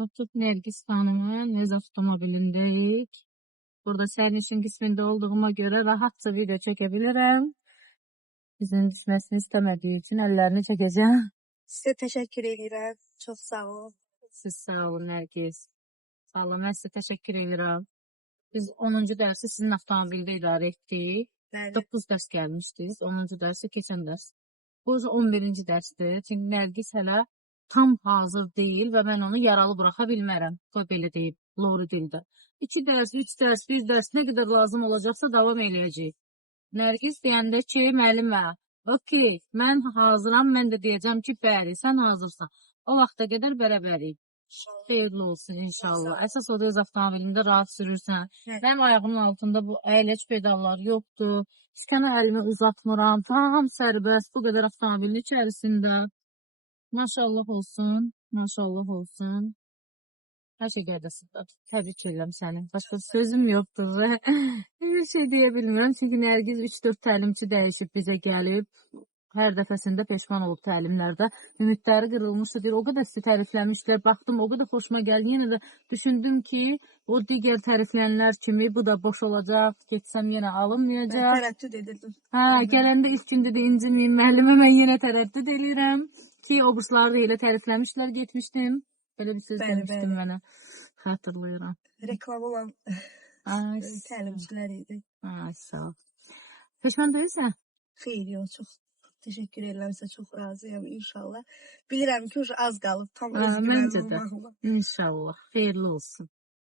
Oturup Nergis Hanım'ın öz avtomobilindeyik. Burada sərnişin qismində olduğuma görə rahatca video çekebilirim. Bizim düşməsini istemediği için ellerini çekeceğim. Size teşekkür ederim. Çok sağ olun. Siz sağ olun Nergis. Sağ olun, mən sizə təşəkkür edirəm. Biz 10-cu dərsi sizin avtomobildə idarə etdik. Bəli. 9 dərs gəlmişdiniz. 10-cu dərsi keçən dərs. Bu 11-ci dərsdir. Çünki Nərgis hələ tam hazır deyil və mən onu yaralı buraxa bilmərəm. Qoy belə deyib, Lori dildə. 2 dərs, 3 dərs, 1 dərs nə qədər lazım olacaqsa davam eləyəcək. Nərgis deyəndə ki, müəllimə, okey, mən hazıram, mən də deyəcəm ki, bəli, sən hazırsan. O vaxta qədər bərabəriyik. Xeyirli olsun inşallah. Əsas o da öz avtomobilində rahat sürürsən. Evet. Mənim ayağımın altında bu əyləc pedallar yoxdur. İskənə əlimi uzatmıram. Tam sərbəst bu qədər avtomobilin içərisində. Maşallah olsun. Maşallah olsun. Hər şey qədəsində. Təbrik edirəm səni. Başqa sözüm yoxdur. Bir şey deyə bilmirəm. Çünki Nərgiz 3-4 təlimçi dəyişib bizə gəlib. Hər dəfəsində peşman olub təlimlərdə. Ümidləri qırılmışdı. Deyir, o qədər sizi tərifləmişlər. Baxdım, o qədər xoşuma gəldi. Yenə də düşündüm ki, o digər təriflənlər kimi bu da boş olacaq. Getsəm yenə alınmayacaq. Ben tereddüt edildim. Hə, gələndə ilk gündə də inciməyim. Müəllimə mən yenə tərəddüd edirəm. Ki, o bursları da elə tərifləmişlər, getmişdim. Belə bir söz Bəli, demişdim bəli. mənə. Xatırlayıram. Reklam olan Ay, təlimçilər idi. ay, sağ ol. Peşman deyilsən? Xeyr, yox, çox teşekkür ederim. Size çok razıyım inşallah. Bilirəm ki, az qalıb tam öz Məncə güvənim də. olmaqla. İnşallah. Xeyirli olsun.